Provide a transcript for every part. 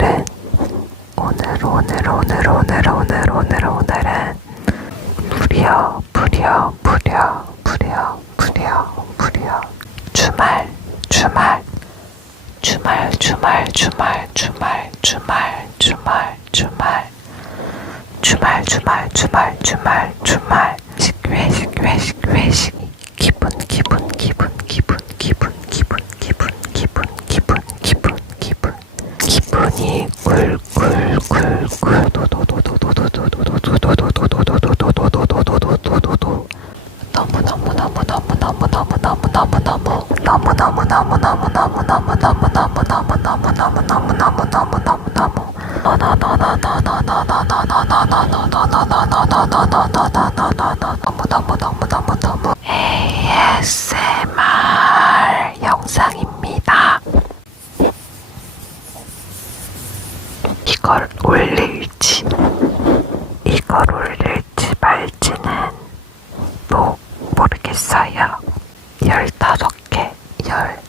오늘 오늘 오늘 오늘 오늘 오늘 오늘 오늘은 무려 무려 무려 무려 무려 무려 주말 주말 주말 주말 주말 주말 주말 주말 주말 주말 주말 주말 주말 주말 식회식 회식 회식 너무 너무너무너무너무너무너무너무너무너무너무너무너무 ASMR 영상입니다. 뭐. 열다섯 개, 열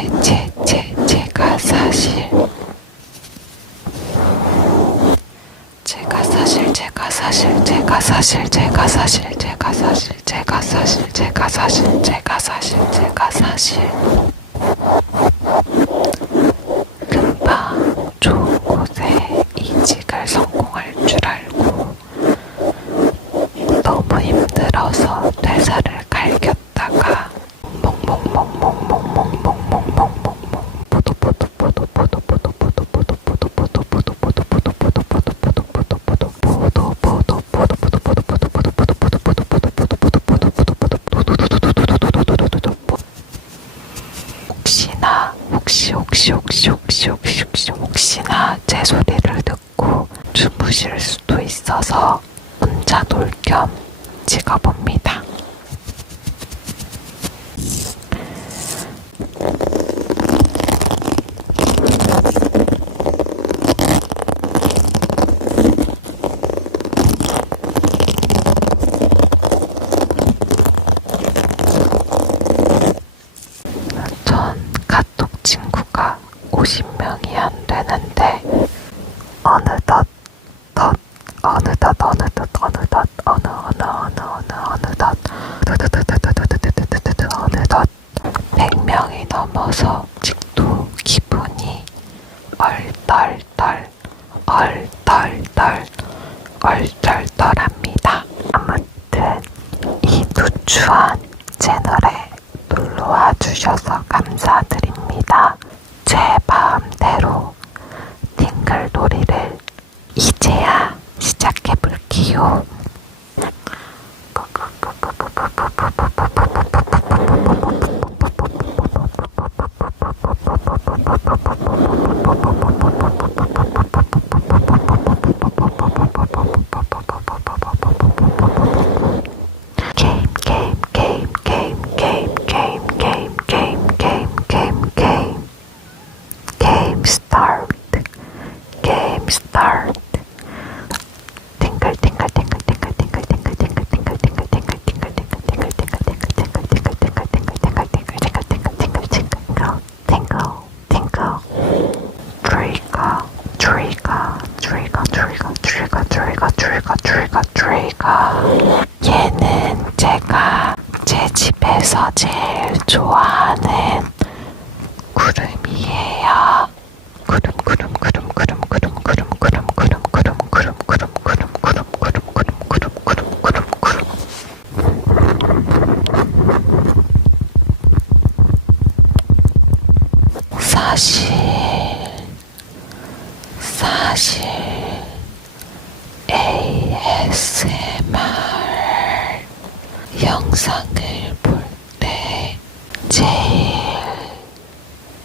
제, 제, 제, 제, 제가 사실 제가 사실 제가 사실 제가 사실 제가 사실 제가 사실 제가 사실 제가 사실 제가 사실 제가 사실 혹시 혹시 혹시 혹시 혹시 혹시 혹시나 제 소리를 듣고 주무실 수도 있어서 혼자 놀 겸 찍어봅니다. Start. 제일 좋아하는 구름이에요. 영상을 볼 때 제일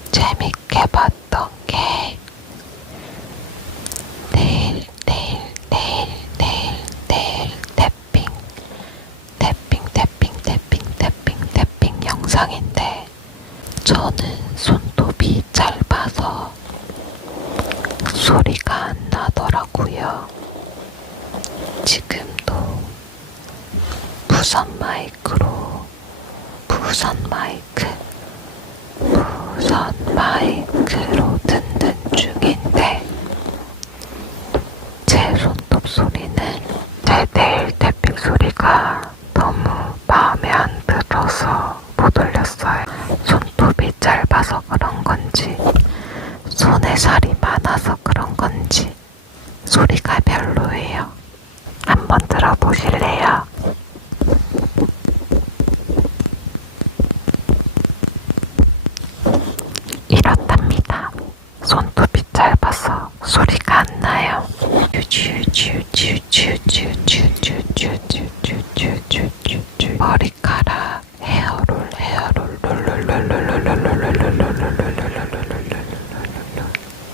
재밌게 봤던 게 내일 내일 내일 내일 내일 태핑 태핑 태핑 태핑 태핑 태핑 영상인데 저는 손톱이 짧아서 소리가 안 나더라고요. 지금 무선 마이크로 무선 마이크 무선 마이크로 듣는 머리카락 헤어롤 헤어롤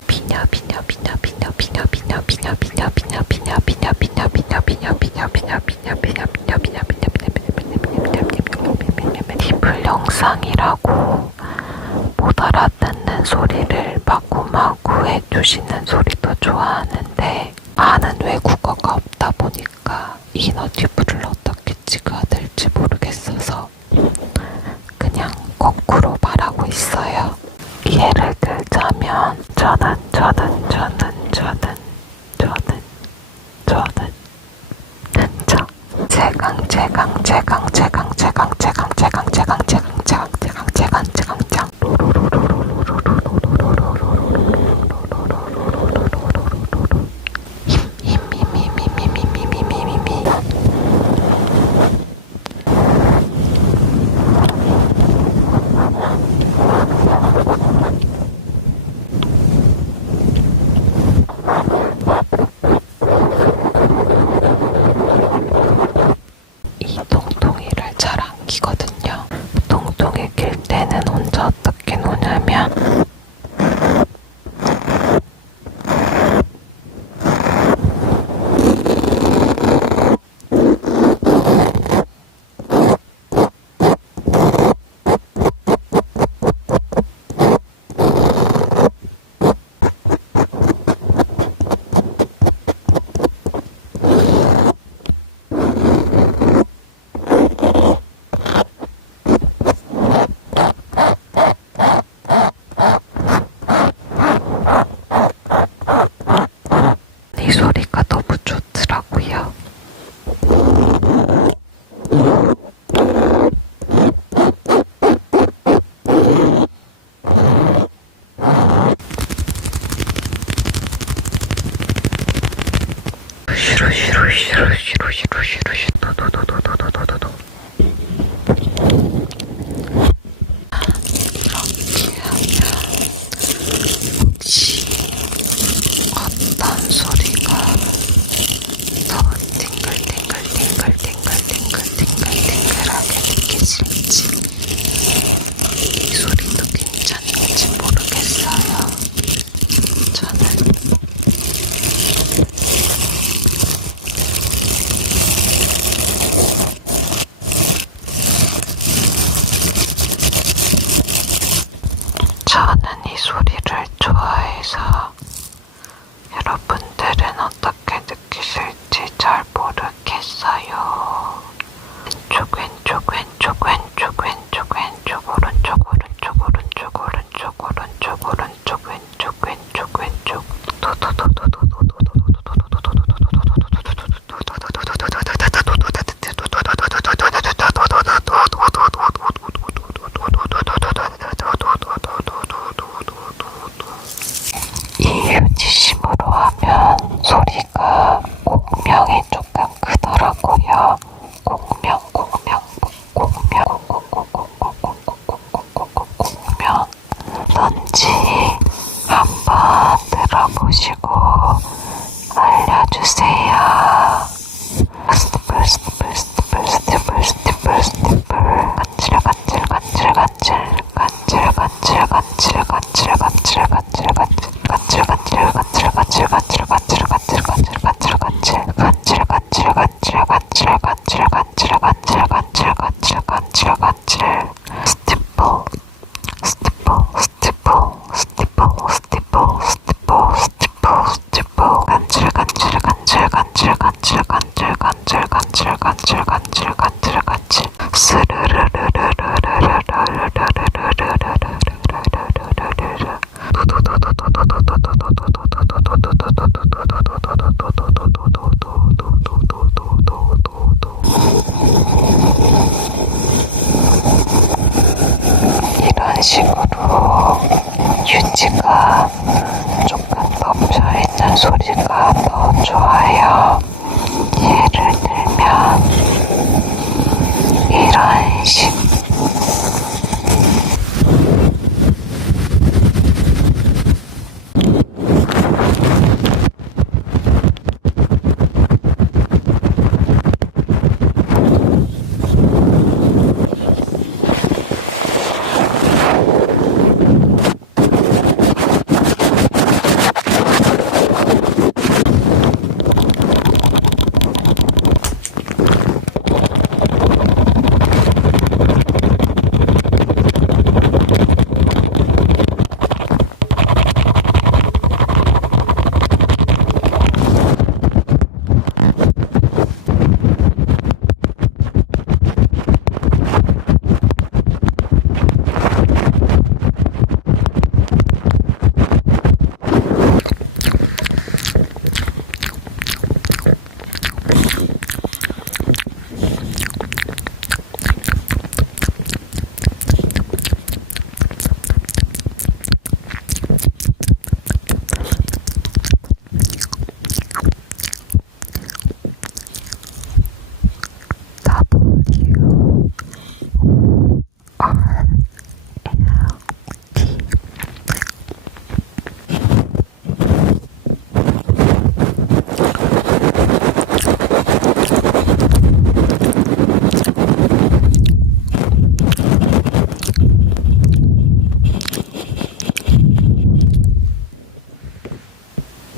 비녀 비녀 비녀 비녀 비녀 비녀 비녀 비녀 비녀 비녀 비녀 비녀 비녀 비녀 비녀 저는 저는 저는 저는 저는 저는 는 저. 제강 제강 제강 제강 Руші, руші, руші, руші, руші, руші. Ту-ту-ту-ту-ту-ту-ту. 这个